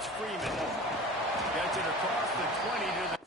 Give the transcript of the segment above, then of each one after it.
It's Freeman. Gets it across the 20 to the...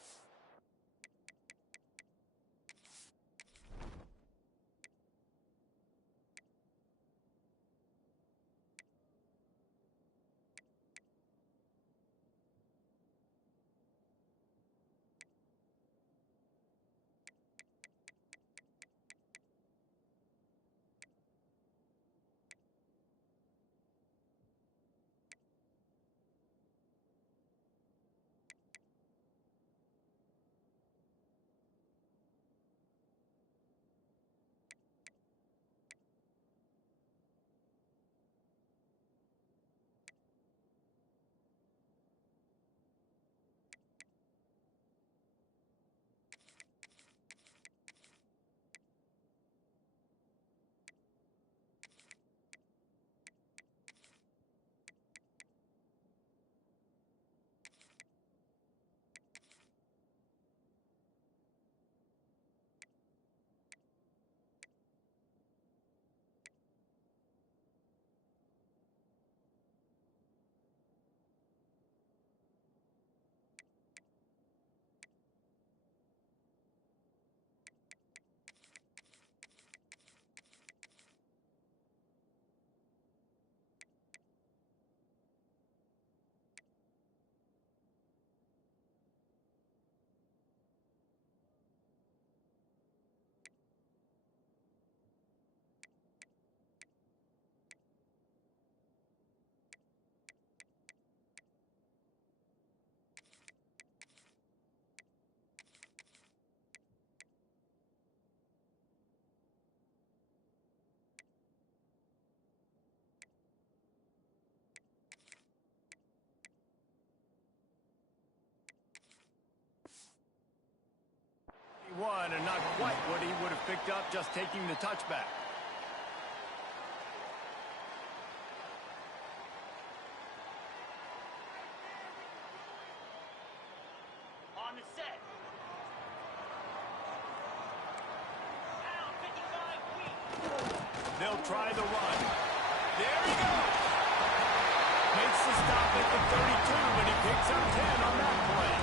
One, and not quite what he would have picked up just taking the touchback. On the set. Down 55 feet. They'll try the run. There he goes. Makes the stop at the 32, and he picks up 10 on that play.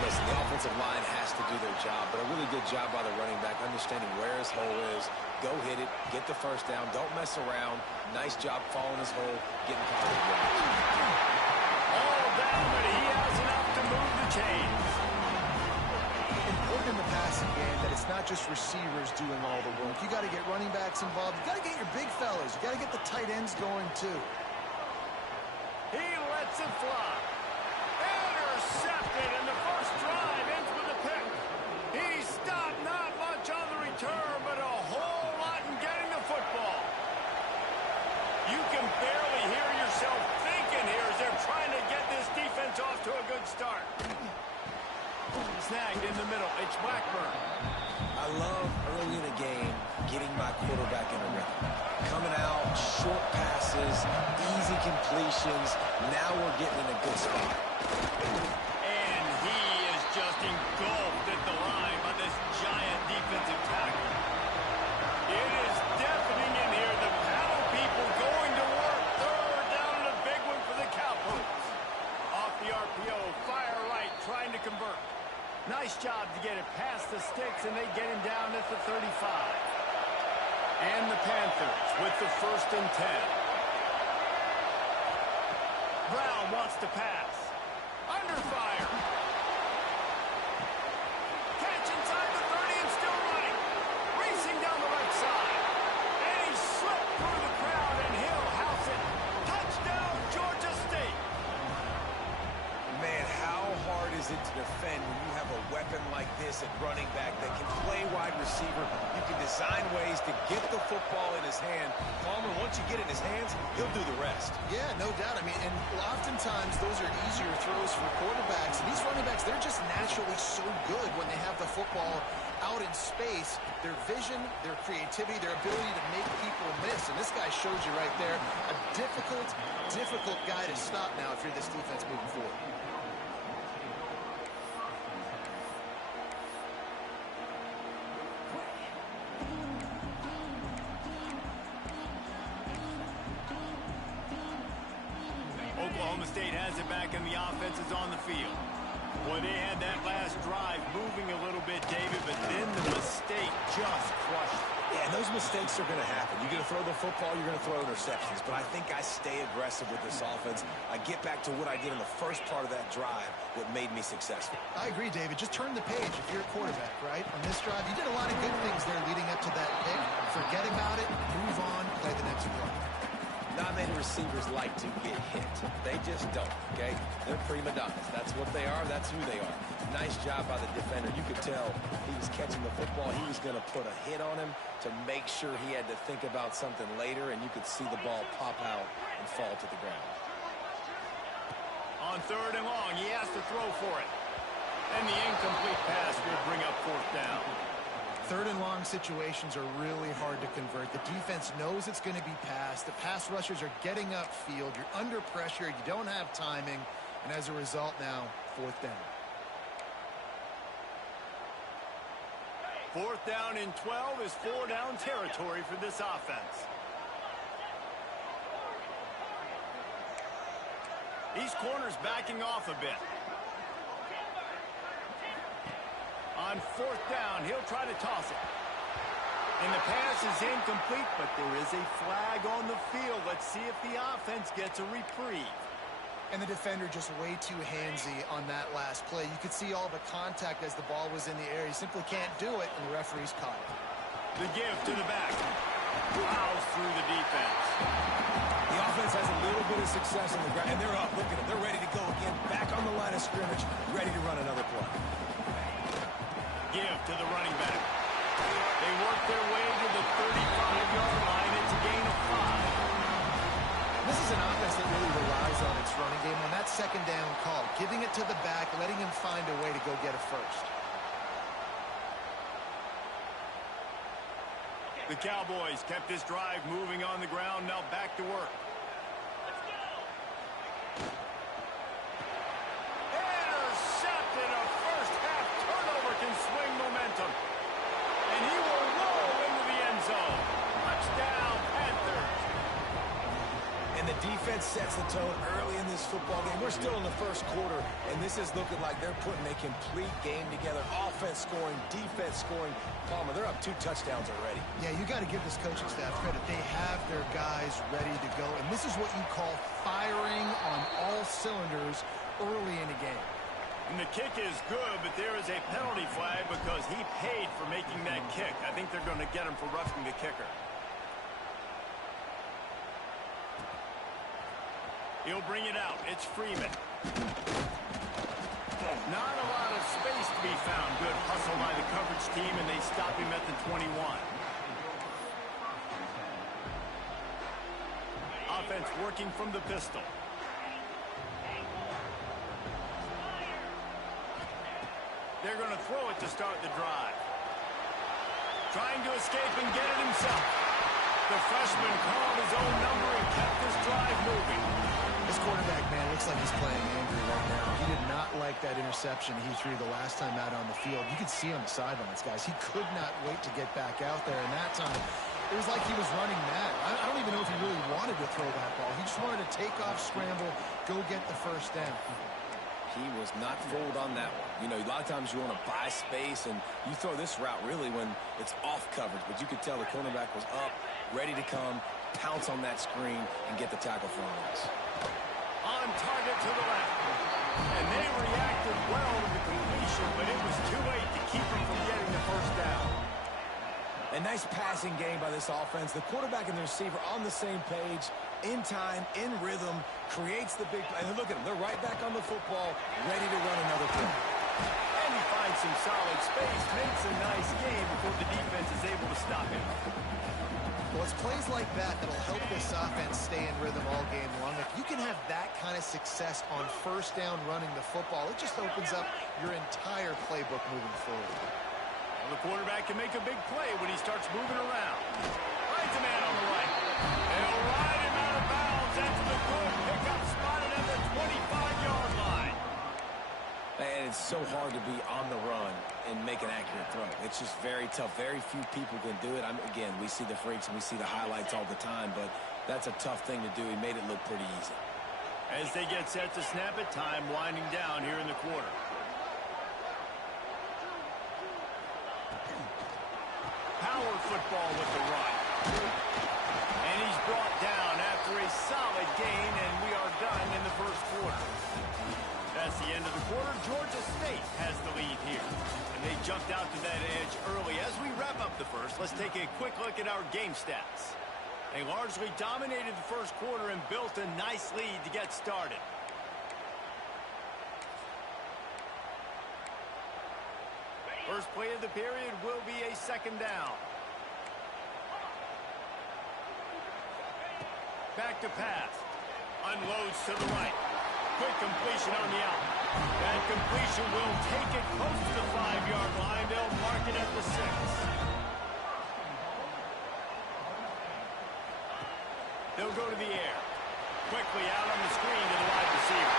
Listen, the offensive line has to do their job, but a really good job by the running back, understanding where his hole is. Go hit it, get the first down, don't mess around. Nice job following his hole, getting positive yards. All down, but he has enough to move the chains. Important in the passing game that it's not just receivers doing all the work. You got to get running backs involved. You got to get your big fellas. You got to get the tight ends going too. He lets it fly. Intercepted, and the first drive ends with a pick. He stopped not much on the return, but a whole lot in getting the football. You can barely hear yourself thinking here as they're trying to get this defense off to a good start. Snagged in the middle. It's Blackburn. I love early in the game getting my quarterback in a rhythm. Coming out, short passes, easy completions. Now we're getting in a good spot. And he is just engulfed at the line by this giant defensive tackle. It is deafening in here. The paddle people going to work. Third down and a big one for the Cowboys. Off the RPO, fire right, trying to convert. Nice job to get it past the sticks, and they get him down at the 35. And the Panthers with the 1st and 10. Brown wants to pass. Under fire. Catch inside the 30 and still running. Racing down the right side. And he slipped through the crowd, and he'll house it. Touchdown, Georgia State. Man, how hard is it to defend when you have a weapon like this at running back that can play wide receiver? You can design ways to get the football in his hand. Palmer, once you get it in his hands, he'll do the rest. Yeah, no doubt. I mean, and oftentimes those are easier throws for quarterbacks. And these running backs, they're just naturally so good when they have the football out in space. Their vision, their creativity, their ability to make people miss. And this guy shows you right there a difficult guy to stop now if you're this defense moving forward. Oklahoma State has it back, and the offense is on the field. Boy, they had that last drive moving a little bit, David, but then the mistake just crushed it. Yeah, and those mistakes are going to happen. You're going to throw the football, you're going to throw interceptions. But I think I stay aggressive with this offense. I get back to what I did in the first part of that drive that made me successful. I agree, David. Just turn the page if you're a quarterback, right? On this drive, you did a lot of good things there leading up to that pick. Forget about it, move on, play the next play. Not many receivers like to get hit. They just don't, okay? They're prima donnas. That's what they are. That's who they are. Nice job by the defender. You could tell he was catching the football. He was going to put a hit on him to make sure he had to think about something later, and you could see the ball pop out and fall to the ground. On 3rd and long, he has to throw for it. And the incomplete pass will bring up 4th down. 3rd and long situations are really hard to convert. The defense knows it's going to be passed. The pass rushers are getting upfield. You're under pressure. You don't have timing. And as a result now, 4th down. 4th down and 12 is 4-down territory for this offense. These corners backing off a bit. On 4th down, he'll try to toss it. And the pass is incomplete, but there is a flag on the field. Let's see if the offense gets a reprieve. And the defender just way too handsy on that last play. You could see all the contact as the ball was in the air. He simply can't do it, and the referee's caught it. The give to the back. Plows through the defense. The offense has a little bit of success on the ground, and they're up. Look at them. They're ready to go again. Back on the line of scrimmage, ready to run another play. Give to the running back. They work their way to the 35-yard line. It's a gain of 5. This is an offense that really relies on its running game. On that 2nd down call, giving it to the back, letting him find a way to go get a first. The Cowboys kept this drive moving on the ground. Now back to work. Intercepted. A first-half turnover can swing momentum. And he will roll into the end zone. Touchdown, Panthers. And the defense sets the tone early in this football game. We're still in the first quarter, and this is looking like they're putting a complete game together. Offense scoring, defense scoring. Palmer, they're up 2 touchdowns already. Yeah, you got to give this coaching staff credit. They have their guys ready to go, and this is what you call firing on all cylinders early in a game. And the kick is good, but there is a penalty flag because he paid for making that kick. I think they're going to get him for roughing the kicker. He'll bring it out. It's Freeman. Not a lot of space to be found. Good hustle by the coverage team, and they stop him at the 21. Offense working from the pistol. They're going to throw it to start the drive. Trying to escape and get it himself. The freshman called his own number and kept this drive moving. This quarterback, man, looks like he's playing angry right now. He did not like that interception he threw the last time out on the field. You could see on the sidelines, guys. He could not wait to get back out there, and that time it was like he was running mad. I don't even know if he really wanted to throw that ball. He just wanted to take off, scramble, go get the first down. He was not fooled on that one. You know, a lot of times you want to buy space, and you throw this route really when it's off coverage. But you could tell the cornerback was up, ready to come, pounce on that screen, and get the tackle for him. On target to the left. And they reacted well to the completion, but it was too late to keep him from getting the first down. A nice passing game by this offense. The quarterback and the receiver on the same page, in time, in rhythm, creates the big play. And look at them. They're right back on the football, ready to run another play. And he finds some solid space, makes a nice game before the defense is able to stop him. Well, it's plays like that that'll help this offense stay in rhythm all game long. If you can have that kind of success on first down running the football, it just opens up your entire playbook moving forward. Well, the quarterback can make a big play when he starts moving around. Finds a man on the right. They'll ride him out of bounds. That's a good pickup, spotted at the 25-yard line. And it's so hard to be on the run and make an accurate throw. It's just very tough. Very few people can do it. Again, we see the freaks and we see the highlights all the time, but that's a tough thing to do. He made it look pretty easy. As they get set to snap it, time winding down here in the quarter. Power football with the run. And he's brought down after a solid gain, and we are done in the first quarter. That's the end of the quarter. Georgia State has the lead here. And they jumped out to that edge early. As we wrap up the first, let's take a quick look at our game stats. They largely dominated the first quarter and built a nice lead to get started. First play of the period will be a second down. Back to pass. Unloads to the right. Quick completion on the out. That completion will take it close to the 5-yard line. They'll mark it at the 6. They'll go to the air. Quickly out on the screen to the wide receiver.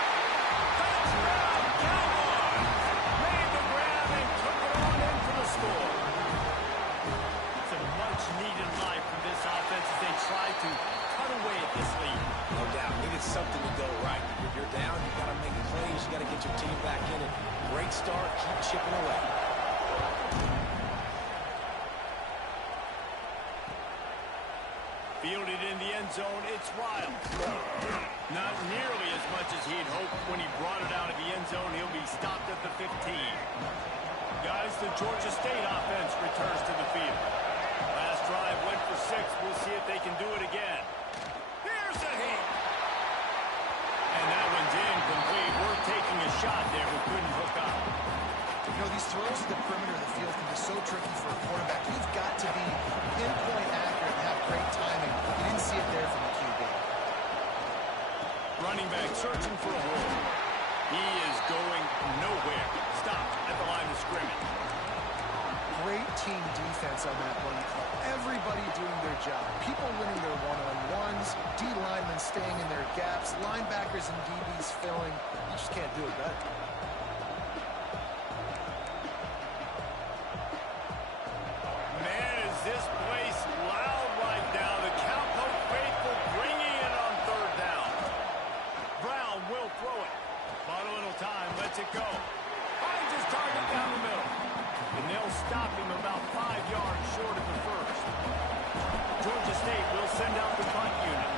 Touchdown, Cowboys! Made the grab and took it on in for the score. It's a much-needed life for this offense as they try to cut away at this lead. No doubt. Needed something to go right. If you're down, you got to make plays. You got to get your team back in it. Great start. Keep chipping away. Fielded in the end zone, it's Wild. Not nearly as much as he'd hoped when he brought it out of the end zone. He'll be stopped at the 15. Guys, the Georgia State offense returns to the field. Last drive went for 6. We'll see if they can do it again. Here's a hit. And that one's incomplete. We're taking a shot there, but couldn't hook up. You know, these throws to the perimeter of the field can be so tricky for a quarterback. You've got to be pinpoint accurate and have great timing. You didn't see it there from the QB. Running back searching for a hole. He is going nowhere. Stopped at the line of scrimmage. Great team defense on that run call. Everybody doing their job. People winning their one-on-ones. D linemen staying in their gaps. Linebackers and DBs filling. You just can't do it better. Man, is this place loud right now. The Cowboy faithful bringing it on third down. Brown will throw it. Bought a little time. Lets it go. Finds his target down the middle. And they'll stop him about 5 yards short of the first. Georgia State will send out the punt unit.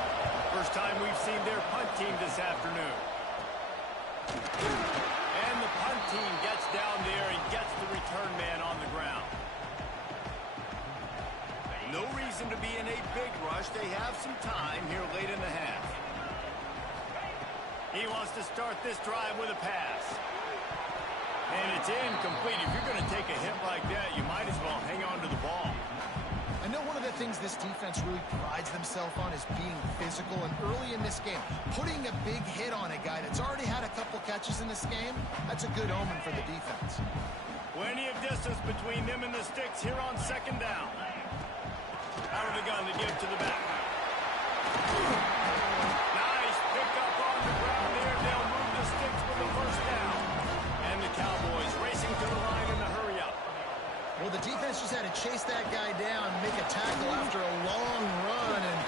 First time we've seen their punt team this afternoon. And the punt team gets down there and gets the return man on the ground. No reason to be in a big rush. They have some time here late in the half. He wants to start this drive with a pass. And it's incomplete. If you're going to take a hit like that, you might as well hang on to the ball. I know one of the things this defense really prides themselves on is being physical, and early in this game, putting a big hit on a guy that's already had a couple catches in this game, that's a good omen for the defense. Plenty of distance between them and the sticks here on second down. Out of the gun to give to the back. Nice pickup on the ground there. They'll move the sticks with the first down. And the Cowboys racing to the line in the hurry up. Well, the defense just had to chase that guy down, make a tackle after a long run, and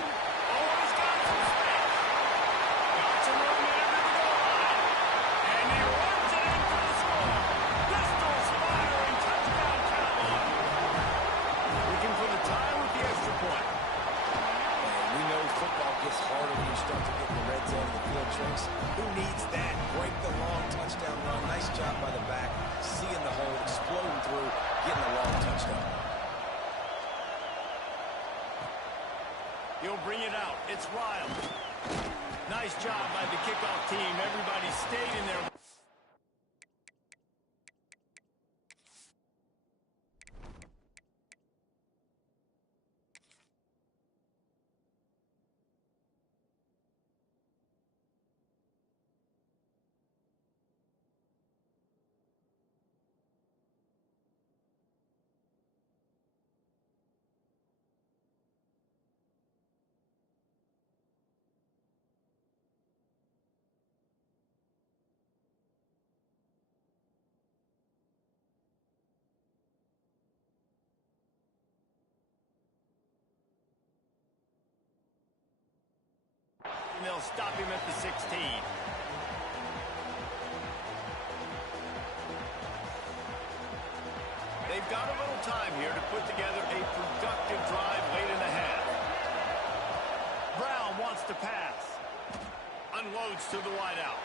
He's got some space. Got some room there to the goal line. And he runs it in for the score. Pistols firing. Touchdown, Cowboys. Looking for the tie with the extra point. And we know football gets harder when you start to get in the red zone of the field tricks. Who needs that? Break the long touchdown run. Nice job by the back. Seeing the hole, exploding through, getting a long touchdown. He'll bring it out. It's Wild. Nice job by the kickoff team. Everybody stayed in there. they'll stop him at the 16. They've got a little time here to put together a productive drive late in the half. Brown wants to pass. Unloads to the wideout.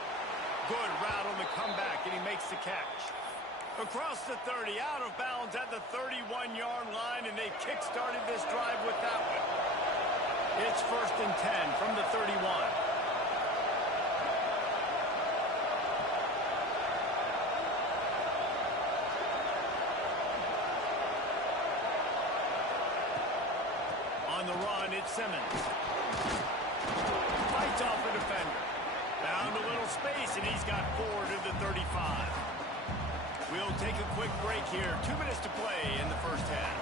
Good route on the comeback, and he makes the catch. Across the 30, out of bounds at the 31-yard line, and they kick-started this drive with that one. It's 1st and 10 from the 31. On the run, it's Simmons. Fights off a defender. Found a little space, and he's got 4 to the 35. We'll take a quick break here. 2 minutes to play in the first half.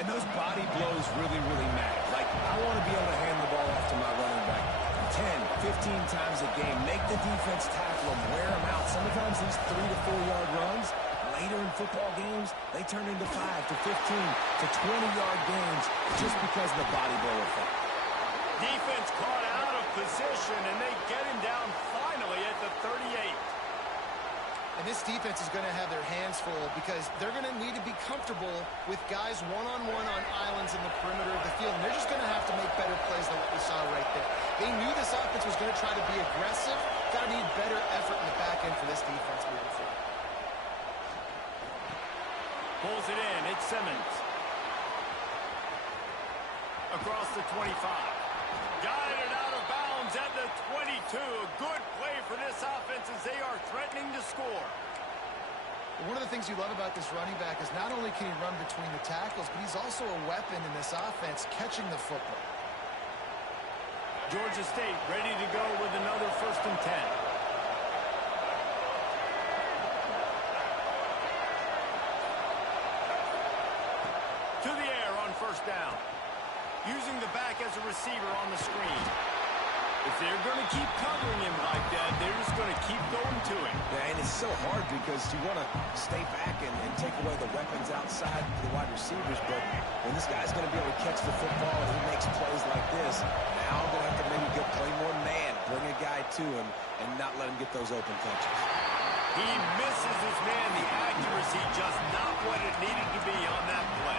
And those body blows really, really matter. Like, I want to be able to hand the ball off to my running back 10, 15 times a game. Make the defense tackle them, wear them out. Sometimes these 3 to 4 yard runs, later in football games, they turn into 5 to 15 to 20-yard games just because of the body blow effect. Defense caught out of position, and they get him down finally at the 38. And this defense is going to have their hands full because they're going to need to be comfortable with guys one-on-one on islands in the perimeter of the field. And they're just going to have to make better plays than what we saw right there. They knew this offense was going to try to be aggressive. Got to need better effort in the back end for this defense moving forward. Pulls it in. It's Simmons. Across the 25. Guided out of bounds at the 22. A good play for this offense as they are threatening to score. One of the things you love about this running back is not only can he run between the tackles, but he's also a weapon in this offense catching the football. Georgia State ready to go with another 1st and 10. To the air on 1st down. Using the back as a receiver on the screen. If they're going to keep covering him like that, they're just going to keep going to him. Yeah, and it's so hard because you want to stay back and take away the weapons outside the wide receivers, but when this guy's going to be able to catch the football and he makes plays like this, now I'm going to have to maybe go play more man, bring a guy to him, and not let him get those open catches. He misses his man. The accuracy just not what it needed to be on that play.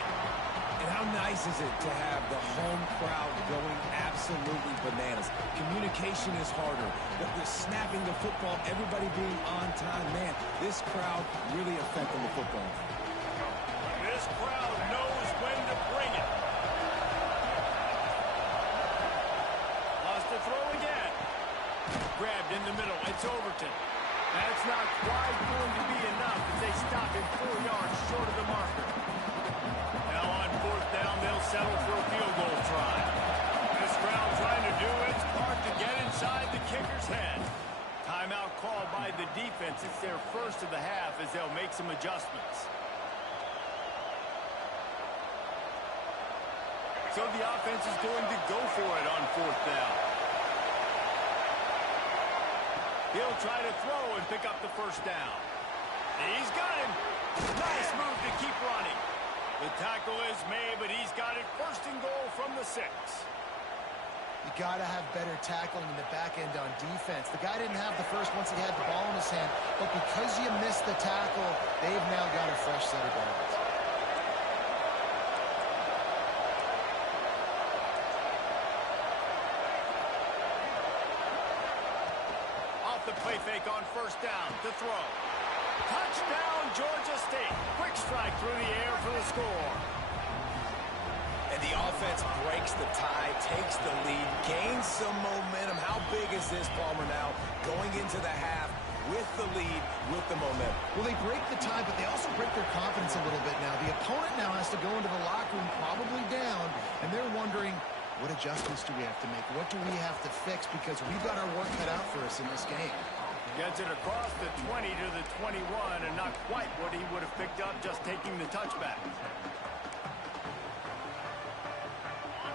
And how nice is it to have the home crowd going absolutely bananas? Communication is harder. The snapping the football, everybody being on time. Man, this crowd really affecting the football. This crowd knows when to bring it. Lost the throw again. Grabbed in the middle. It's Overton. That's not quite going to be enough as they stop him 4 yards short of the marker. Now on 4th down, they'll settle for a field goal try. This crowd trying to do its part to get inside the kicker's head. Timeout called by the defense. It's their first of the half as they'll make some adjustments. So the offense is going to go for it on 4th down. He'll try to throw and pick up the 1st down. He's got him. Nice move to keep running. The tackle is made, but he's got it 1st and goal from the 6. You got to have better tackling in the back end on defense. The guy didn't have the first once he had the ball in his hand, but because you missed the tackle, they've now got a fresh set of downs. Off the play fake on 1st down to throw. Touchdown, Georgia State. Quick strike through the air for the score. And the offense breaks the tie, takes the lead, gains some momentum. How big is this, Palmer, now going into the half with the lead, with the momentum? Well, they break the tie, but they also break their confidence a little bit now. The opponent now has to go into the locker room probably down, and they're wondering, what adjustments do we have to make? What do we have to fix? Because we've got our work cut out for us in this game. Gets it across the 20 to the 21, and not quite what he would have picked up just taking the touchback.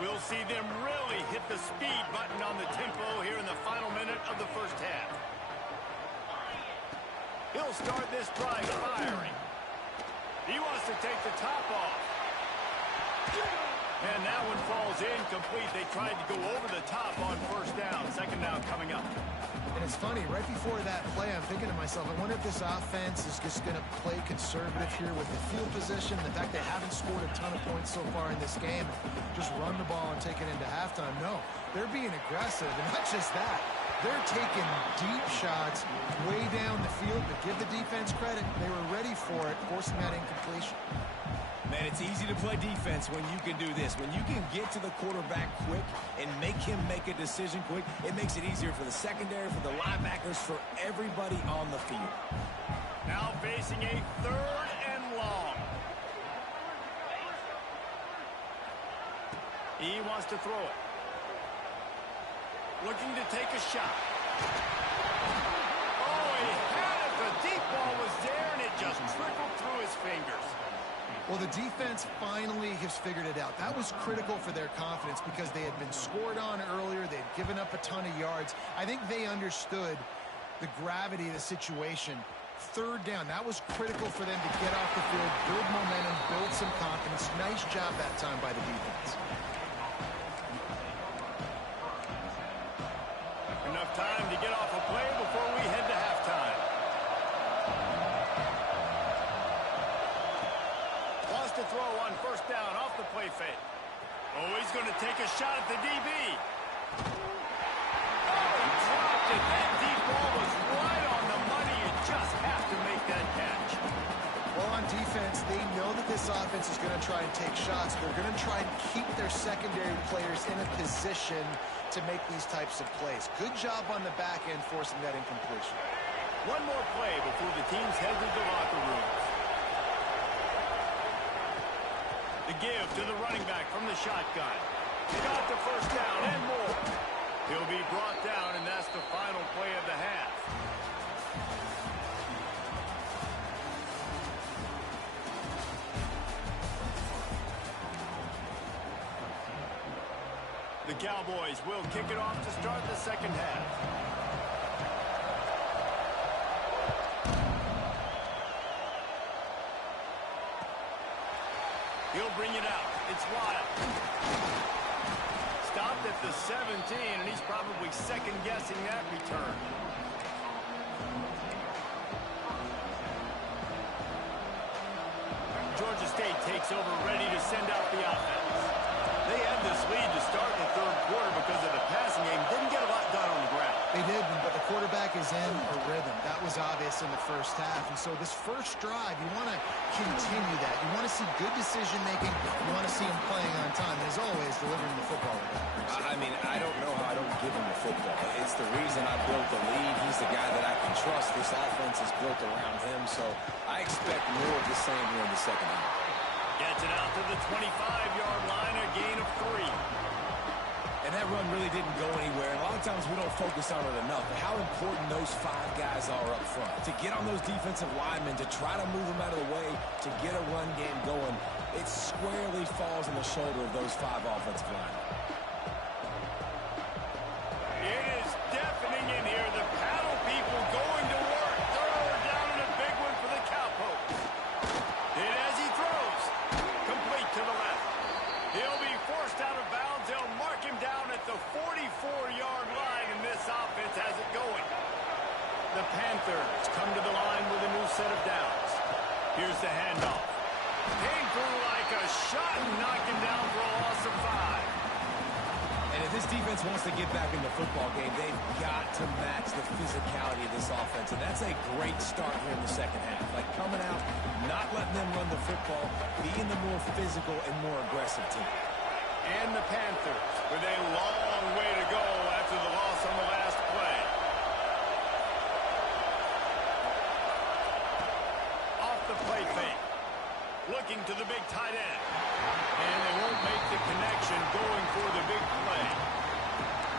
We'll see them really hit the speed button on the tempo here in the final minute of the first half. He'll start this drive firing. He wants to take the top off. And that one falls incomplete. They tried to go over the top on first down. Second down coming up. And it's funny, right before that play, I'm thinking to myself, I wonder if this offense is just going to play conservative here with the field position, the fact they haven't scored a ton of points so far in this game, just run the ball and take it into halftime. No, they're being aggressive, and not just that. They're taking deep shots way down the field, but give the defense credit. They were ready for it, forcing that incompletion. Man, it's easy to play defense when you can do this. When you can get to the quarterback quick and make him make a decision quick, it makes it easier for the secondary, for the linebackers, for everybody on the field. Now facing a 3rd and long. He wants to throw it. Looking to take a shot. Oh, he had it. The deep ball was there, and it just trickled through his fingers. Well, the defense finally has figured it out. That was critical for their confidence because they had been scored on earlier. They'd given up a ton of yards. I think they understood the gravity of the situation. 3rd down, that was critical for them to get off the field, build momentum, build some confidence. Nice job that time by the defense. Enough time to get off a play before we head to halftime. Wants to throw on first down off the play fake. Oh, he's going to take a shot at the DB. Oh, he dropped it. That deep ball was right on the money. You just have to make that catch. Well, on defense, they know that this offense is going to try and take shots. They're going to try and keep their secondary players in a position to make these types of plays. Good job on the back end forcing that incompletion. One more play before the teams head to the locker rooms. The give to the running back from the shotgun. He got the first down and more. He'll be brought down, and that's the final play of the half. The Cowboys will kick it off to start the second half. He'll bring it out. It's Wild. Stopped at the 17, and he's probably second-guessing that return. Georgia State takes over, ready to send out the offense. They had this lead to start the 3rd quarter because of the passing game. Didn't get a lot done on the ground. They did, but the quarterback is in a rhythm. That was obvious in the first half. And so this first drive, you want to continue that. You want to see good decision-making. You want to see him playing on time. And as always, delivering the football. I mean, I don't know how I don't give him the football. It's the reason I built the lead. He's the guy that I can trust. This offense is built around him. So I expect more of the same here in the second half. Gets it out to the 25-yard line, a gain of 3. And that run really didn't go anywhere. And a lot of times we don't focus on it enough. How important those 5 guys are up front. To get on those defensive linemen, to try to move them out of the way, to get a run game going, it squarely falls on the shoulder of those 5 offensive linemen. It is deafening in here. The paddle people going to work. 3rd down and a big one for the Cowpokes. And as he throws, complete to the left. He'll be forced out of bounds. They'll mark him down at the 44-yard line, and this offense has it going. The Panthers come to the line with a new set of downs. Here's the handoff. Came through like a shot and knocked him down for a loss of 5. And if this defense wants to get back in the football game, they've got to match the physicality of this offense. And that's a great start here in the second half. Like coming out, not letting them run the football, being the more physical and more aggressive team. And the Panthers with a long way to go after the loss on the last play. Off the play fake. Looking to the big tight end. And they won't make the connection going for the big play.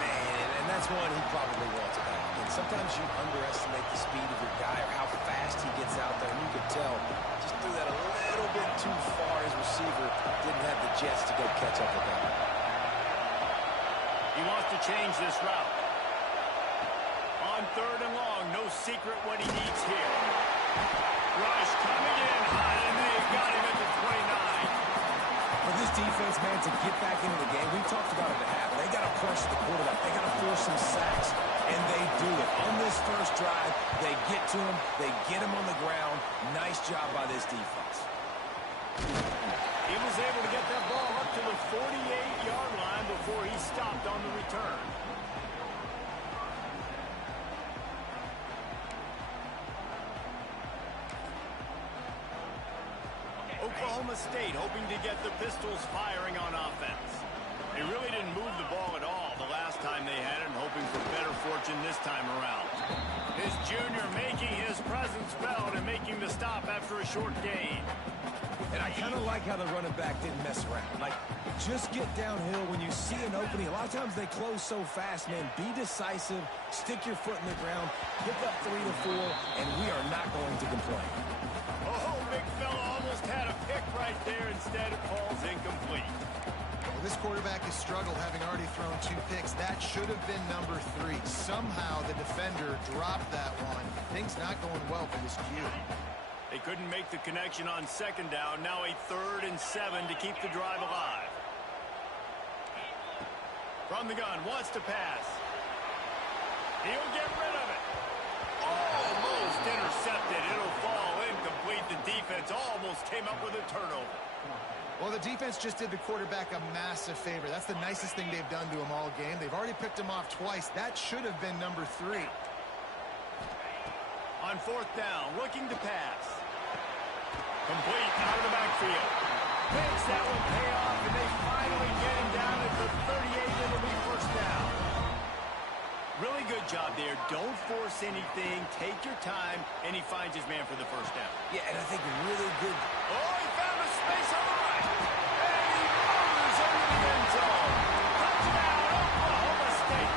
Man, and that's one he probably wants back. And sometimes you underestimate the speed of your guy or how fast he gets out there. And you could tell just threw that a little bit too far. His receiver didn't have the jets to go catch up with that. He wants to change this route. On 3rd and long, no secret what he needs here. Rush coming in hot, and they've got him at the 29. For this defense, man, to get force some sacks, and they do it. On this first drive, they get to him, they get him on the ground. Nice job by this defense. He was able to get that ball up to the 48-yard line before he stopped on the return. Oklahoma State hoping to get the Pistols firing on offense. They really didn't move the ball at all the last time they had it, and hoping for better fortune this time around. His junior making his presence felt and making the stop after a short gain. And I kind of like how the running back didn't mess around. Like, just get downhill when you see an opening. A lot of times they close so fast, man. Be decisive, stick your foot in the ground, pick up 3 to 4, and we are not going to complain. Oh, big fella almost had a pick right there. Instead, it falls incomplete. Well, this quarterback has struggled, having already thrown 2 picks. That should have been number 3. Somehow the defender dropped that one. Things not going well for this Q. They couldn't make the connection on second down. Now a 3rd and 7 to keep the drive alive. From the gun, wants to pass. He'll get rid of it. Almost intercepted. It'll fall incomplete. The defense almost came up with a turnover. Well, the defense just did the quarterback a massive favor. That's the nicest thing they've done to him all game. They've already picked him off twice. That should have been number 3. On 4th down, looking to pass. Complete out of the backfield. Makes that one pay off, and they finally get him down at the 38. It'll be 1st down. Really good job there. Don't force anything. Take your time, and he finds his man for the 1st down. Yeah, and I think really good. Oh, he found a space on the right. And he moves into the end zone. Touchdown, Oklahoma State.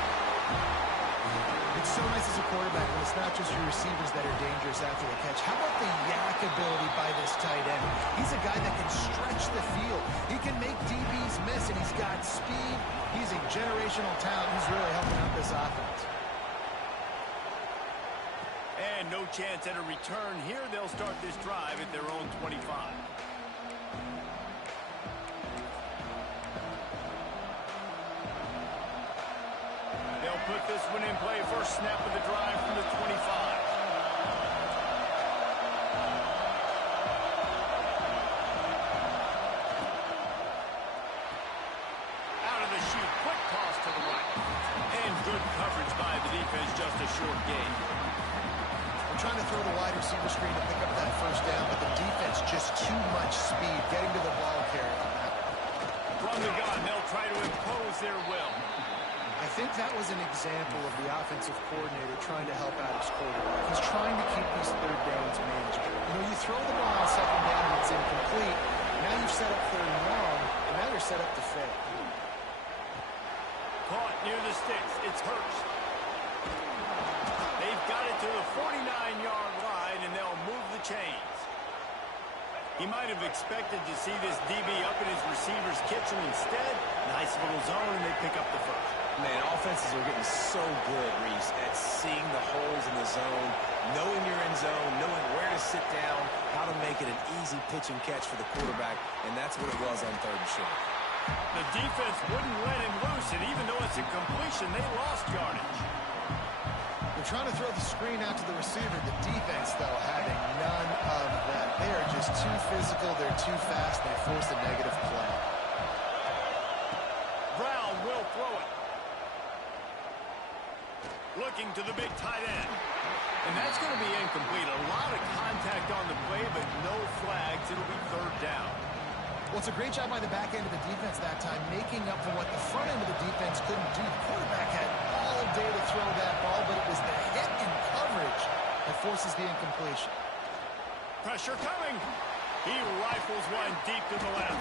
It's so nice as a quarterback when it's not just your receivers that are dangerous after the catch. How about the yak ability by this tight end? He's a guy that can stretch the field. He can make DBs miss, and he's got speed. He's a generational talent who's really helping out this offense. And no chance at a return here. They'll start this drive at their own 25. They'll put this one in play. First snap of the drive from the 25. Out of the chute, quick toss to the right. And good coverage by the defense, just a short gain. We're trying to throw the wide receiver screen to pick up that 1st down, but the defense just too much speed getting to the ball carrier on that. From the gun, they'll try to impose their will. I think that was an example of the offensive coordinator trying to help out his quarterback. He's trying to keep these 3rd downs manageable. You know, you throw the ball on 2nd down and it's incomplete. Now you've set up 3rd and long, and now you're set up to fail. Caught near the sticks. It's Hurst. They've got it to the 49-yard line, and they'll move the chains. He might have expected to see this DB up in his receiver's kitchen. Instead, nice little zone, and they pick up the 1st. Man, offenses are getting so good, Reese, at seeing the holes in the zone, knowing your end zone, knowing where to sit down, how to make it an easy pitch and catch for the quarterback, and that's what it was on 3rd and short. The defense wouldn't let him loose, and even though it's a completion, they lost yardage. They're trying to throw the screen out to the receiver. The defense, though, having none of that. They are just too physical. They're too fast. They force a negative play. Brown will throw it. Looking to the big tight end. And that's going to be incomplete. A lot of contact on the play, but no flags. It'll be 3rd down. Well, it's a great job by the back end of the defense that time, making up for what the front end of the defense couldn't do. The quarterback had all day to throw that ball, but it was the hit in coverage that forces the incompletion. Pressure coming. He rifles one deep to the left.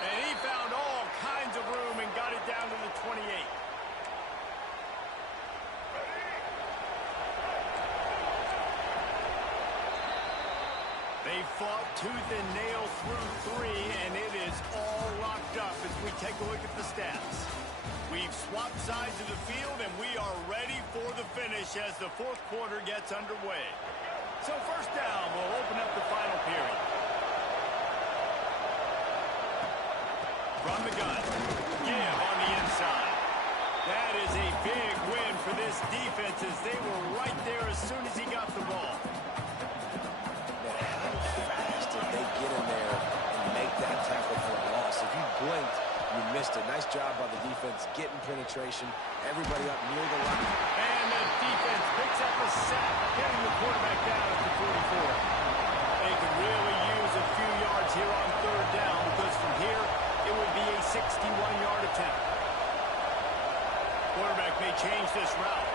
And he found all kinds of room and got it down to the 28. They fought tooth and nail through 3, and it is all locked up as we take a look at the stats. We've swapped sides of the field, and we are ready for the finish as the 4th quarter gets underway. So 1st down will open up the final period. From the gun, Give on the inside. That is a big win for this defense as they were right there as soon as he got the ball. Man, how fast did they get in there and make that tackle for a loss? If you blinked, you missed it. Nice job by the defense getting penetration. Everybody up near the line. And the defense picks up a sack, getting the quarterback down at the 44. They could really use a few yards here on third down because from here it would be a 61-yard attempt. Quarterback may change this route.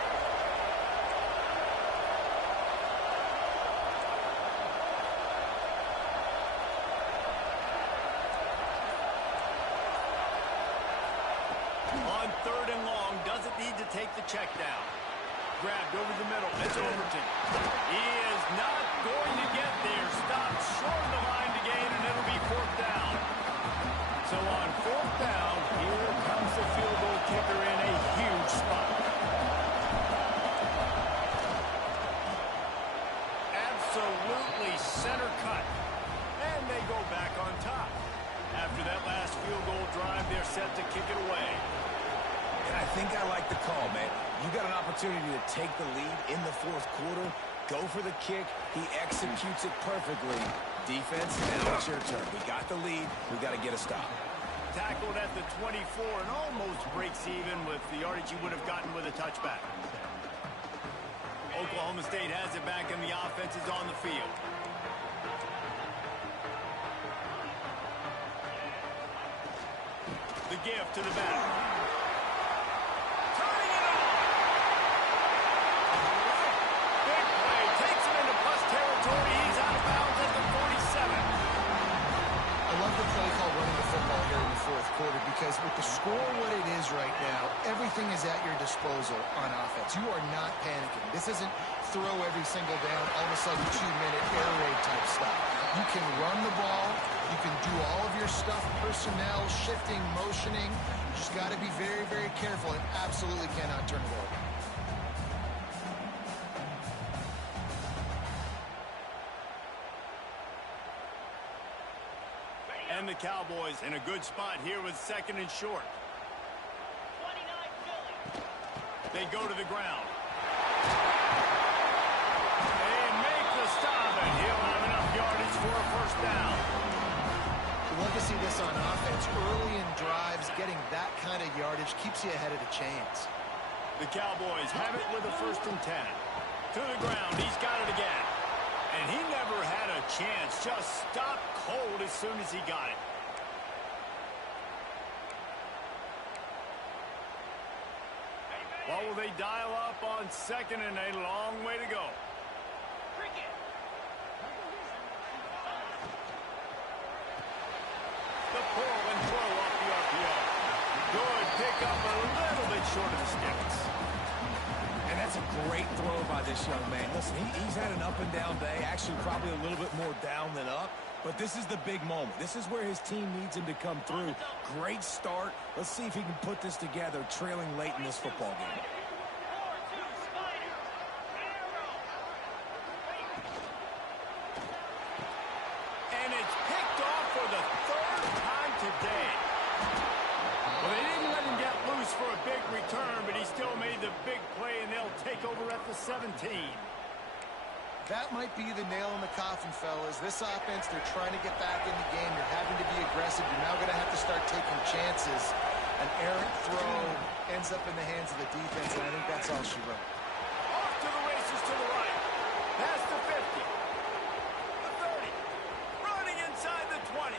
On third and long, doesn't need to take the check down. Grabbed over the middle. It's Overton. He is not going to get there. Stopped short of the line to gain, and it'll be fourth down. So on fourth down, here comes the field goal kicker in a huge spot. Absolutely center cut. And they go back on top. After that last field goal drive, they're set to kick it away. And I think I like the call, man. You got an opportunity to take the lead in the fourth quarter. Go for the kick. He executes it perfectly. Defense, now it's your turn. We got the lead. We got to get a stop. Tackled at the 24 and almost breaks even with the yardage he would have gotten with a touchback. Oklahoma State has it back and the offense is on the field. The give to the back. Turning it on. Big play. Takes him into plus territory. He's out of bounds at the 47. I love the play call running the football here in the fourth quarter because with the score what it is right now, everything is at your disposal on offense. You are not panicking. This isn't throw every single down, all of a sudden 2-minute air raid type stuff. You can run the ball. You can do all of your stuff, personnel, shifting, motioning. You just got to be very, very careful and absolutely cannot turn it over. And the Cowboys in a good spot here with second and short. 29 Philly. They go to the ground. They make the stop, and he'll have enough yardage for a first down. We love to see this on offense. Early in drives, getting that kind of yardage keeps you ahead of the chains. The Cowboys have it with a first and 10. To the ground, he's got it again. And he never had a chance, just stopped cold as soon as he got it. What will they dial up on second and a long way to go? Cricket. The pull and throw off the RPO. Good pick up a little bit short of the sticks. And that's a great throw by this young man. Listen, he's had an up-and-down day, actually probably a little bit more down than up, but this is the big moment. This is where his team needs him to come through. Great start. Let's see if he can put this together, trailing late in this football game. 4-2 Spider. Arrow. And it's picked off for the third time today. Well, they didn't let him get loose for a big return, but he still made the big play, and they'll take over at the 17. That might be the nail in the coffin, fellas. This offense, they're trying to get back in the game. You're having to be aggressive. You're now going to have to start taking chances. An errant throw ends up in the hands of the defense, and I think that's all she wrote. Off to the races to the right. Past the 50. The 30. Running inside the 20.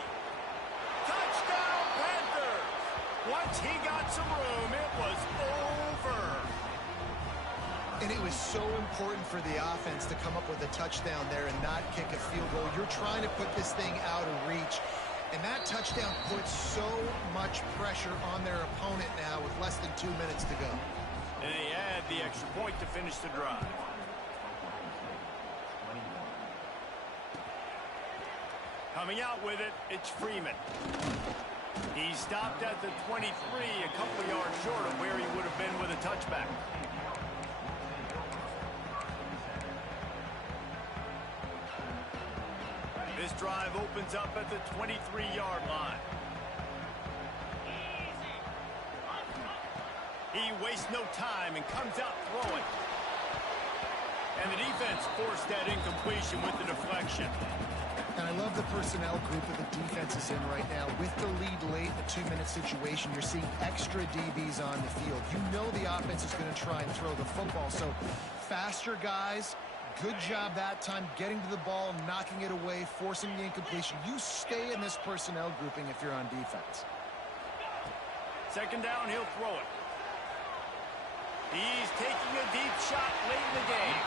Touchdown, Panthers. Once he got some room, it was over. And it was so important for the offense to come up with a touchdown there and not kick a field goal. You're trying to put this thing out of reach. And that touchdown puts so much pressure on their opponent now with less than 2 minutes to go. And they add the extra point to finish the drive. Coming out with it, it's Freeman. He stopped at the 23, a couple of yards short of where he would have been with a touchback. This drive opens up at the 23-yard line. He wastes no time and comes out throwing. And the defense forced that incompletion with the deflection. And I love the personnel group that the defense is in right now. With the lead late in the 2-minute situation, you're seeing extra DBs on the field. You know the offense is going to try and throw the football. So faster guys, good job that time getting to the ball, knocking it away, forcing the incompletion. You stay in this personnel grouping if you're on defense. Second down, he'll throw it. He's taking a deep shot late in the game.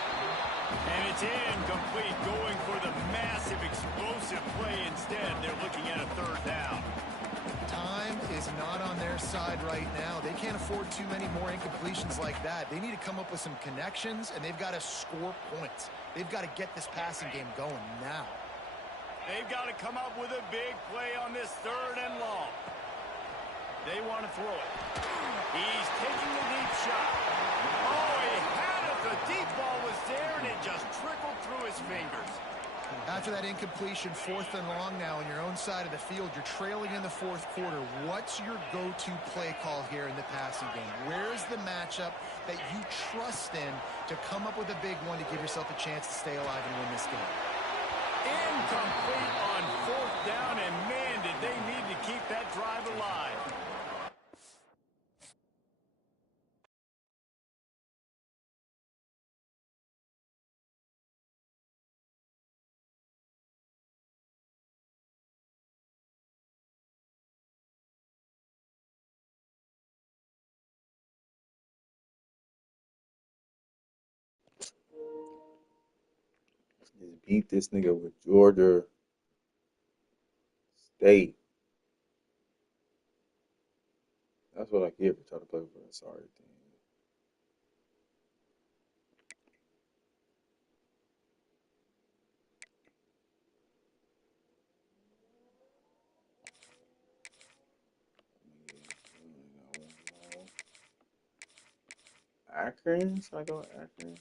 And it's incomplete, going for the massive explosive play instead. They're looking at a third down. Time is not on their side right now. They can't afford too many more incompletions like that. They need to come up with some connections, and they've got to score points. They've got to get this passing game going now. They've got to come up with a big play on this third and long. They want to throw it. He's taking the deep shot. Oh, he had it. The deep ball was there, and it just trickled through his fingers. After that incompletion, 4th and long now on your own side of the field, you're trailing in the 4th quarter. What's your go-to play call here in the passing game? Where's the matchup that you trust in to come up with a big one to give yourself a chance to stay alive and win this game? Incomplete on 4th down, and man, did they need to keep that drive alive. Just beat this nigga with Georgia State. That's what I get for trying to play for a sorry team. Akron? Should I go with Akron?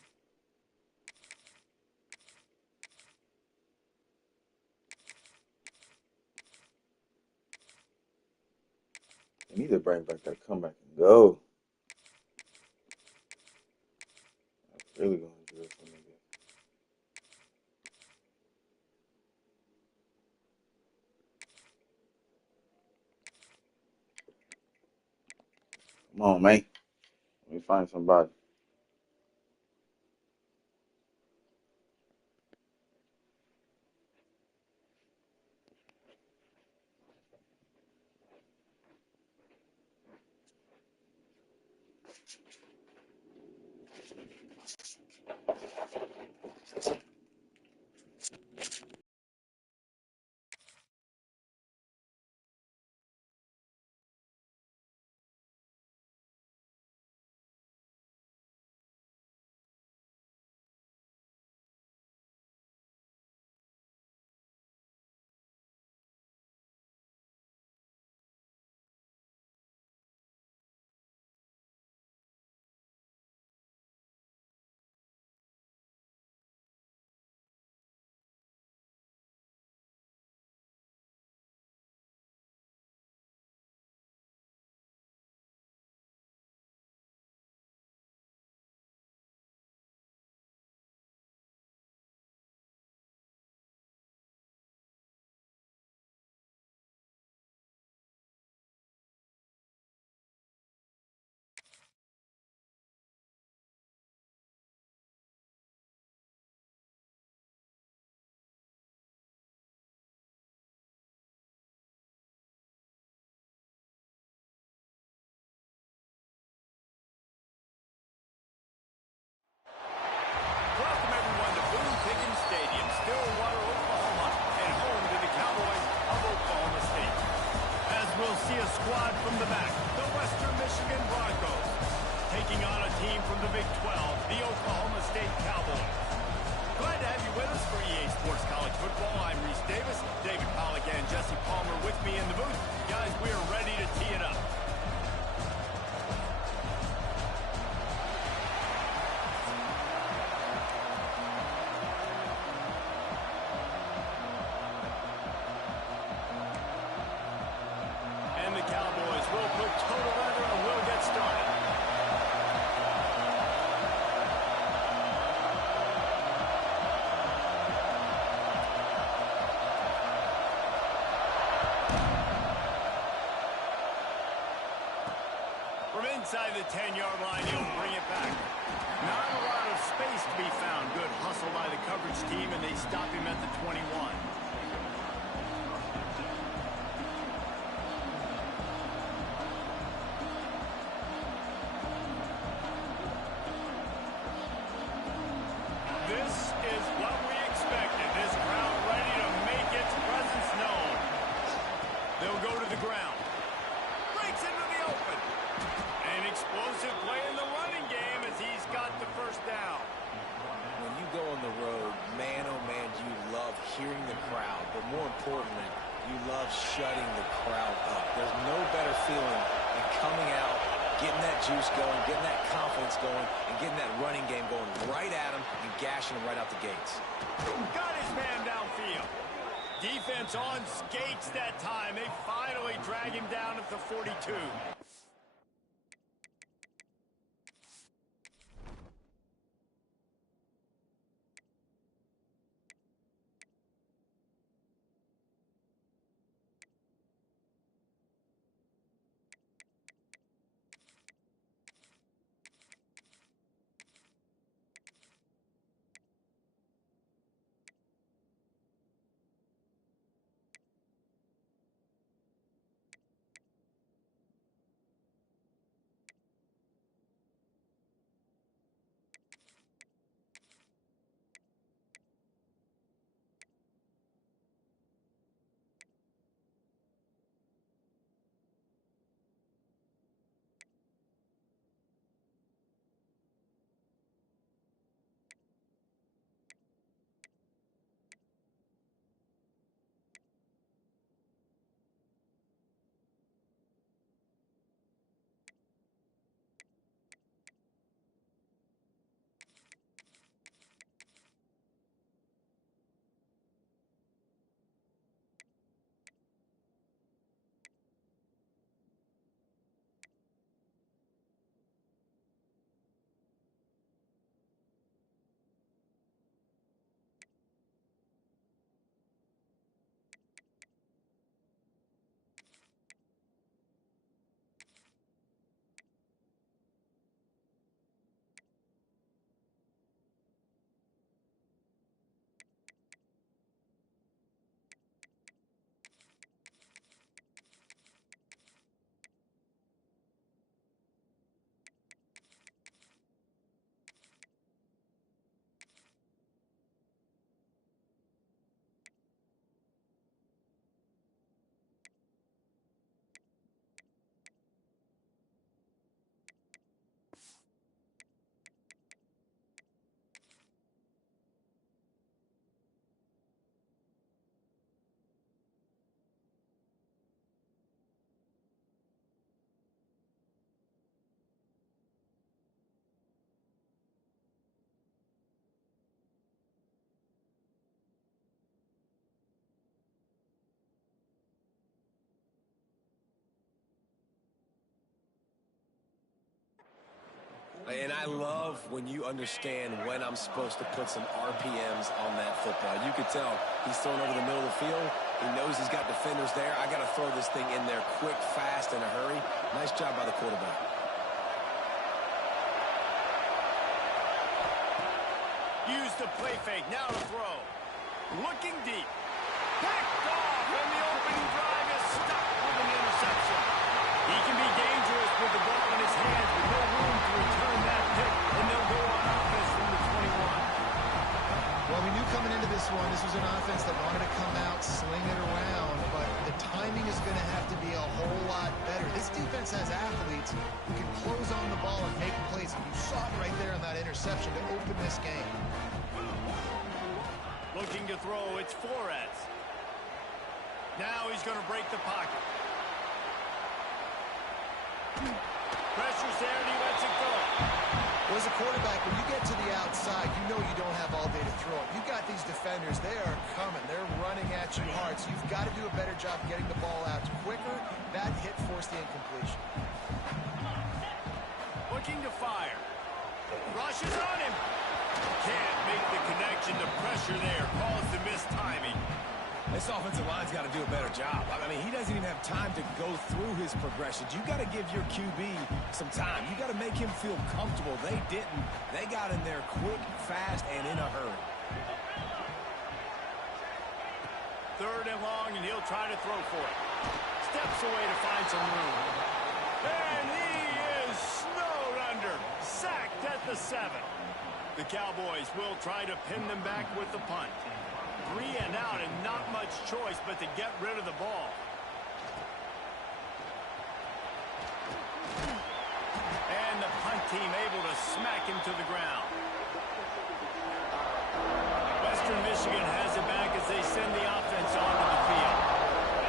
I need to bring back that comeback and go. I'm really going to do this one, nigga. Come on, man. Let me find somebody. Welcome everyone to Boone Pickens Stadium, Stillwater, Oklahoma, and home to the Cowboys of Oklahoma State. As we'll see a squad from the back, the Western Michigan Broncos, taking on a team from the Big 12, the Oklahoma State Cowboys. Glad to have you with us for EA Sports College Football. I'm Reese Davis, David Pollack and Jesse Palmer with me in the booth. Guys, we are ready to tee it up. And the Cowboys will put total leather and we'll get started. inside the 10-yard line, he'll bring it back. Not a lot of space to be found. Good hustle by the coverage team, and they stop him at the 21. This is what we expected. This crowd ready to make its presence known. They'll go to the ground. Breaks into the open. An explosive play in the running game as he's got the first down. When you go on the road, man, oh man, you love hearing the crowd. But more importantly, you love shutting the crowd up. There's no better feeling than coming out, getting that juice going, getting that confidence going, and getting that running game going right at him and gashing him right out the gates. Got his man downfield. Defense on skates that time. They finally drag him down at the 42. And I love when you understand when I'm supposed to put some RPMs on that football. You could tell he's thrown over the middle of the field. He knows he's got defenders there. I got to throw this thing in there quick, fast, in a hurry. Nice job by the quarterback. Use the play fake. Now to throw. Looking deep. Picked off, and the opening drive is stuck with an interception. He can be dangerous with the ball in his hands with no room to return that pick, and they'll go on offense from the 21. Well, we knew coming into this one, this was an offense that wanted to come out, sling it around, but the timing is going to have to be a whole lot better. This defense has athletes who can close on the ball and make plays, and you saw it right there on that interception to open this game. Looking to throw, it's Flores. Now he's going to break the pocket. Pressure's there, and he lets it go. Well, as a quarterback, when you get to the outside, you know you don't have all day to throw it. You've got these defenders. They are coming. They're running at you hard, so you've got to do a better job getting the ball out quicker. That hit forced the incompletion. Looking to fire. Rushes on him. Can't make the connection. The pressure there caused the missed timing. This offensive line's got to do a better job. I mean, he doesn't even have time to go through his progressions. You got to give your QB some time. You got to make him feel comfortable. They didn't. They got in there quick, fast, and in a hurry. 3rd and long, and he'll try to throw for it. Steps away to find some room. And he is snowed under. Sacked at the 7. The Cowboys will try to pin them back with the punt. 3 and out, and not much choice but to get rid of the ball. And the punt team able to smack him to the ground. Western Michigan has it back as they send the offense onto the field.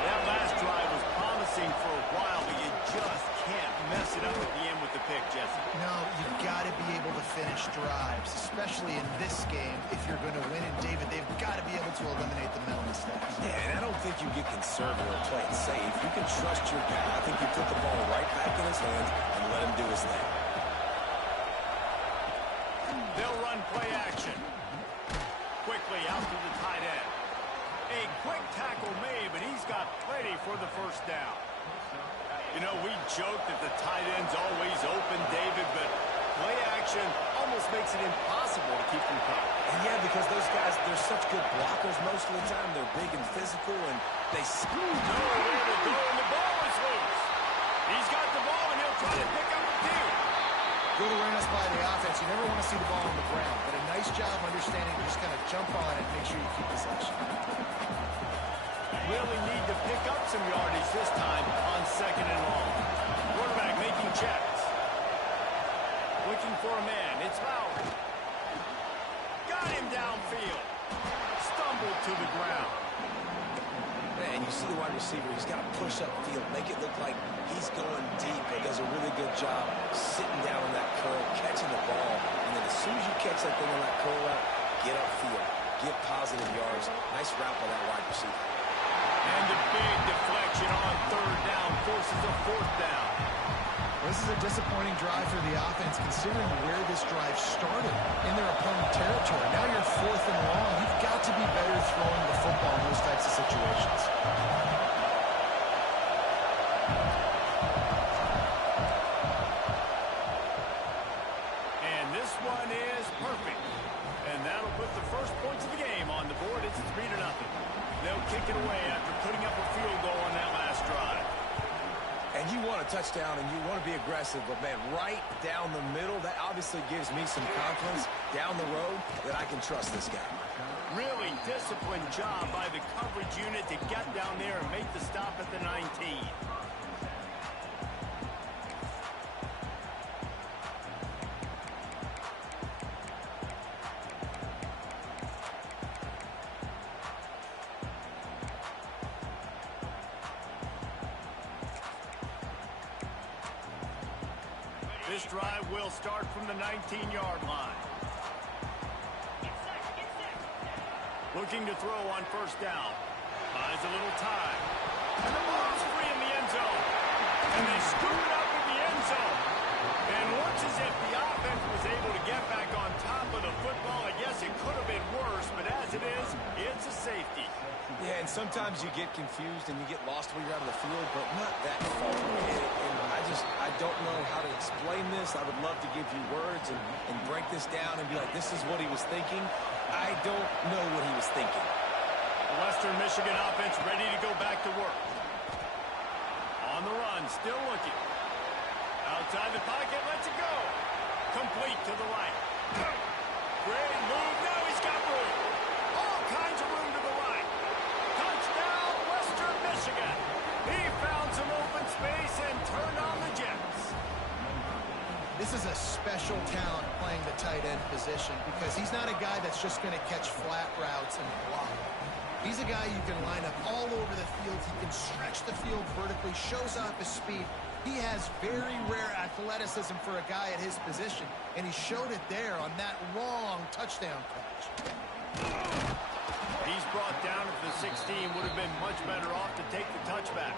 That last drive was promising for a while, but you just can't mess it up at the end with the pick, Jesse. No, you've got to be able to finish drives, especially in this game. If you're going to win it, David, they've got to be able to eliminate the mental mistakes. Yeah, and I don't think you get conservative or play it safe. You can trust your guy. I think you put the ball right back in his hands and let him do his thing. They'll run play action. Quickly out to the tight end. A quick tackle made, but he's got plenty for the first down. You know, we joke that the tight end's always open, David, but play action almost makes it impossible to keep them covered. And yeah, because those guys, they're such good blockers most of the time. They're big and physical, and they nowhere to go, and the ball is loose. He's got the ball, and he'll try to pick up a few. Good awareness by the offense. You never want to see the ball on the ground, but a nice job understanding to just kind of jump on it and make sure you keep possession. Really need to pick up some yardage this time on 2nd and long. Quarterback making checks. Looking for a man. It's Lowry. Got him downfield. Stumbled to the ground. Man, you see the wide receiver, he's got to push upfield, make it look like he's going deep, but does a really good job sitting down on that curl, catching the ball, and then as soon as you catch that thing on that curl route, get upfield, get positive yards. Nice route by that wide receiver. And a big deflection on 3rd down forces a 4th down. This is a disappointing drive for the offense, considering where this drive started in their opponent territory. Now you're 4th and long. You've got to be better throwing the football in those types of situations. And this one is perfect. And that'll put the first points of the game on the board. It's 3-0. They'll kick it away after putting up a field goal on that last drive. And you want a touchdown, and you want to be aggressive, but, man, right down the middle, that obviously gives me some confidence down the road that I can trust this guy. Really disciplined job by the coverage unit to get down there and make the stop at the 19. This drive will start from the 19-yard line. Looking to throw on 1st down. Buys a little time. And the ball's free in the end zone. And they scoop it up in the end zone. And looks as if the offense was able to get back on top of the football. I guess it could have been worse, but as it is, it's a safety. Yeah, and sometimes you get confused and you get lost when you're out of the field, but not that far away. And I don't know how to explain this. I would love to give you words and break this down and be like, this is what he was thinking. I don't know what he was thinking. The Western Michigan offense ready to go back to work. On the run, still looking. Outside the pocket, lets it go. Complete to the right. Great move. Now he's got room. All kinds of room to the right. Touchdown, Western Michigan. He found some open space and turned on the Jets. This is a special talent playing the tight end position because he's not a guy that's just going to catch flat routes and block. He's a guy you can line up all over the field. He can stretch the field vertically, shows off his speed. He has very rare athleticism for a guy at his position, and he showed it there on that long touchdown catch. He's brought down at the 16. Would have been much better off to take the touchback.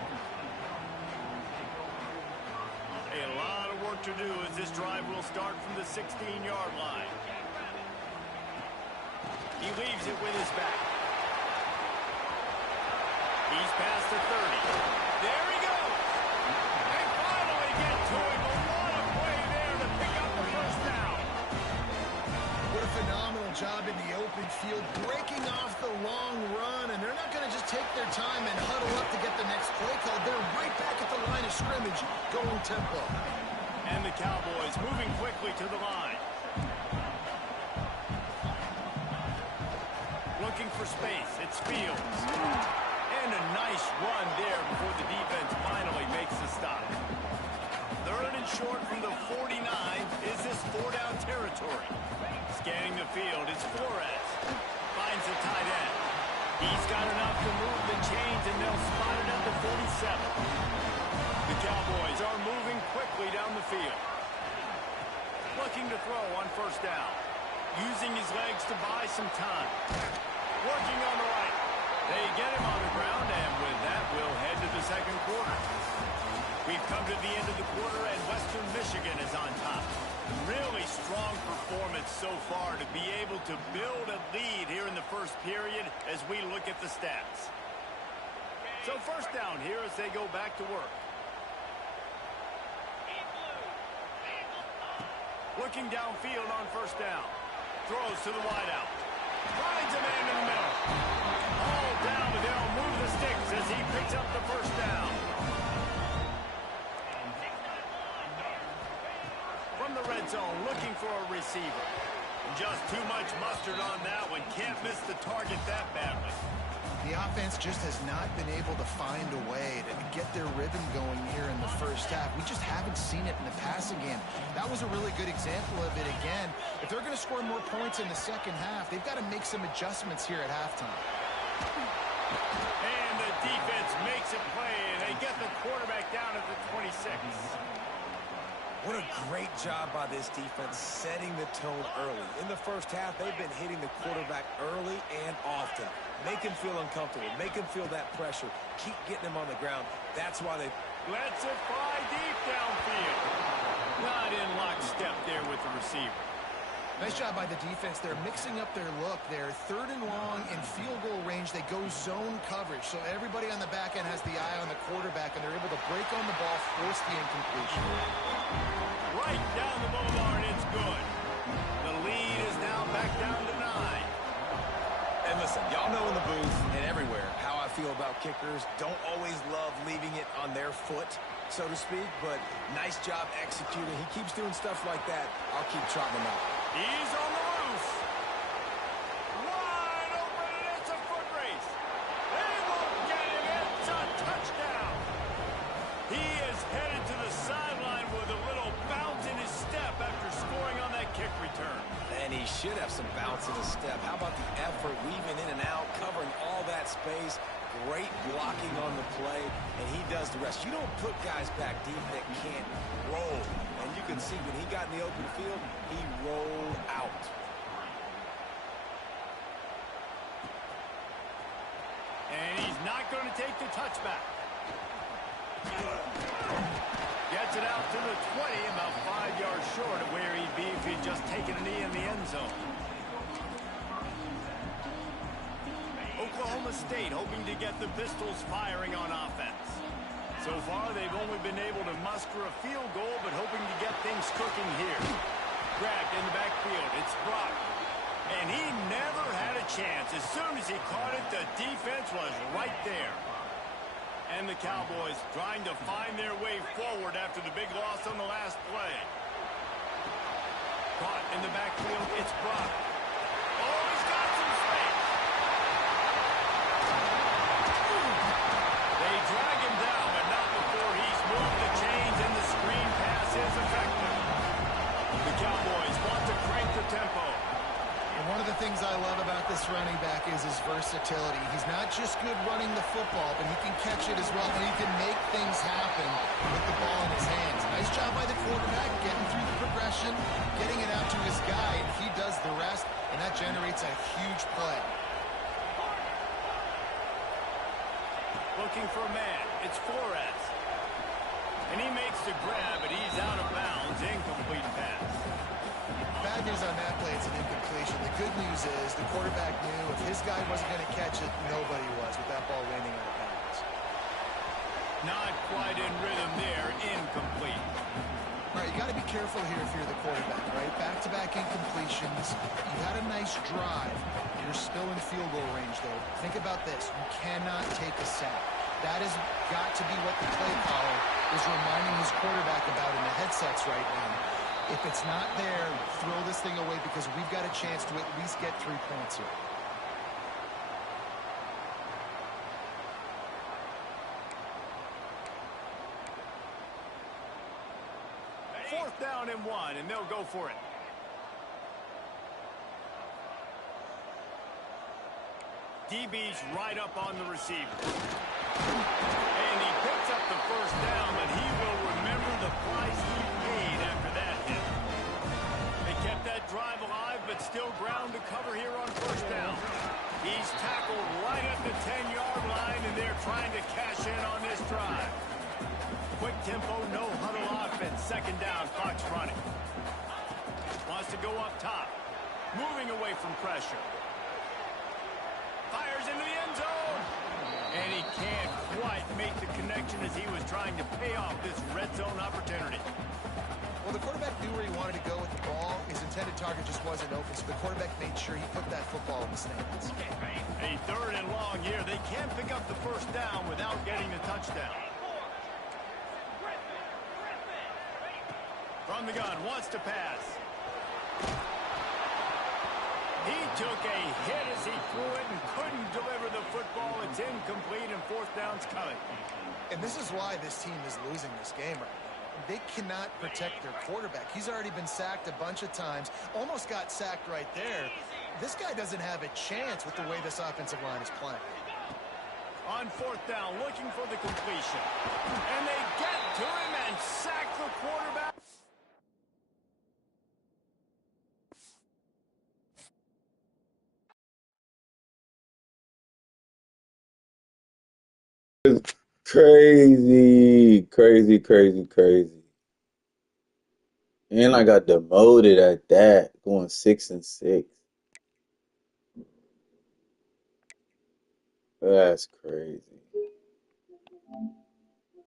A lot of work to do as this drive will start from the 16-yard line. He leaves it with his back. to 30. There he goes. They finally get to him. But what a play there to pick up the first down. What a phenomenal job in the open field, breaking off the long run, and they're not going to just take their time and huddle up to get the next play called. They're right back at the line of scrimmage, going tempo. And the Cowboys moving quickly to the line. Looking for space. It's Fields. And a nice run there before the defense finally makes the stop. Third and short from the 49. Is this four-down territory? Scanning the field, it's Flores. Finds the tight end. He's got enough to move the chains, and they'll spot it at the 47. The Cowboys are moving quickly down the field. Looking to throw on first down. Using his legs to buy some time. Working on the right. They get him on the ground, and with that, we'll head to the second quarter. We've come to the end of the quarter, and Western Michigan is on top. Really strong performance so far to be able to build a lead here in the first period as we look at the stats. So first down here as they go back to work. Looking downfield on first down. Throws to the wideout. Finds a man in the middle. All down, but they'll move the sticks as he picks up the first down. From the red zone, looking for a receiver. Just too much mustard on that one. Can't miss the target that badly. The offense just has not been able to find a way to get their rhythm going here in the first half. We just haven't seen it in the passing game. That was a really good example of it again. If they're going to score more points in the second half, they've got to make some adjustments here at halftime. And the defense makes a play, and they get the quarterback down at the 26. What a great job by this defense setting the tone early. In the first half, they've been hitting the quarterback early and often. Make him feel uncomfortable. Make him feel that pressure. Keep getting him on the ground. That's why they... Lets it fly deep downfield. Not in lockstep there with the receiver. Nice job by the defense. They're mixing up their look. They're third and long in field goal range. They go zone coverage. So everybody on the back end has the eye on the quarterback, and they're able to break on the ball, force the incompletion. Right down the boulevard, it's good. The lead is now back down to 9. And listen, y'all know in the booth and everywhere how I feel about kickers. Don't always love leaving it on their foot, so to speak, but nice job executing. He keeps doing stuff like that. I'll keep trotting him out. He's on the loose. Wide open, and it's a foot race. They won't get him. It's a touchdown. He is headed to the sideline with a little bounce in his step after scoring on that kick return. And he should have some bounce in his step. How about the effort, weaving in and out, covering all that space. Great blocking on the play, and he does the rest. You don't put guys back deep that can't roll. And you can see when he got in the open field, he rolled out. And he's not going to take the touchback. Gets it out to the 20, about 5 yards short of where he'd be if he'd just taken a knee in the end zone. Oklahoma State hoping to get the Pistols firing on offense. So far, they've only been able to muster a field goal, but hoping to get things cooking here. Grabbed in the backfield, it's Brock. And he never had a chance. As soon as he caught it, the defense was right there. And the Cowboys trying to find their way forward after the big loss on the last play. Caught in the backfield, it's Brock. Oh, he's got some space. They drag him down, but not before he's moved the chains, and the screen pass is effective. The Cowboys want to crank the tempo. And one of the things I love about this running back is his versatility. He's not just good running the football, but he can catch it as well, and he can make things happen with the ball in his hands. Nice job by the quarterback, getting through the progression, getting it out to his guy, and he does the rest, and that generates a huge play. Looking for a man. It's Flores. And he makes the grab, but he's out of bounds. Incomplete pass. Bad news on that play, it's an incompletion. The good news is the quarterback knew if his guy wasn't going to catch it, nobody was with that ball landing out of bounds. Not quite in rhythm there. Incomplete. All right, you got to be careful here if you're the quarterback, right? Back-to-back incompletions. You had a nice drive. You're still in field goal range, though. Think about this. You cannot take a sack. That has got to be what the play caller is reminding his quarterback about in the headsets right now. If it's not there, throw this thing away because we've got a chance to at least get 3 points here. Fourth down and 1, and they'll go for it. DB's right up on the receiver. And he picks up the first down, but he will remember the price he paid after that hit. They kept that drive alive, but still ground to cover here on first down. He's tackled right at the 10-yard line, and they're trying to cash in on this drive. Quick tempo, no huddle offense. Second down, clock's running. Wants to go up top. Moving away from pressure. Fires into the end zone. And he can't quite make the connection as he was trying to pay off this red zone opportunity. Well, the quarterback knew where he wanted to go with the ball. His intended target just wasn't open, so the quarterback made sure he put that football in the stands. A third and long here. They can't pick up the first down without getting a touchdown. From the gun, wants to pass. He took a hit as he threw it and couldn't deliver the football. It's incomplete and fourth down's coming. And this is why this team is losing this game right now. They cannot protect their quarterback. He's already been sacked a bunch of times. Almost got sacked right there. This guy doesn't have a chance with the way this offensive line is playing. On fourth down, looking for the completion. And they get to him and sack the quarterback. Crazy, crazy, crazy, crazy. And I got demoted at that, going 6-6. That's crazy.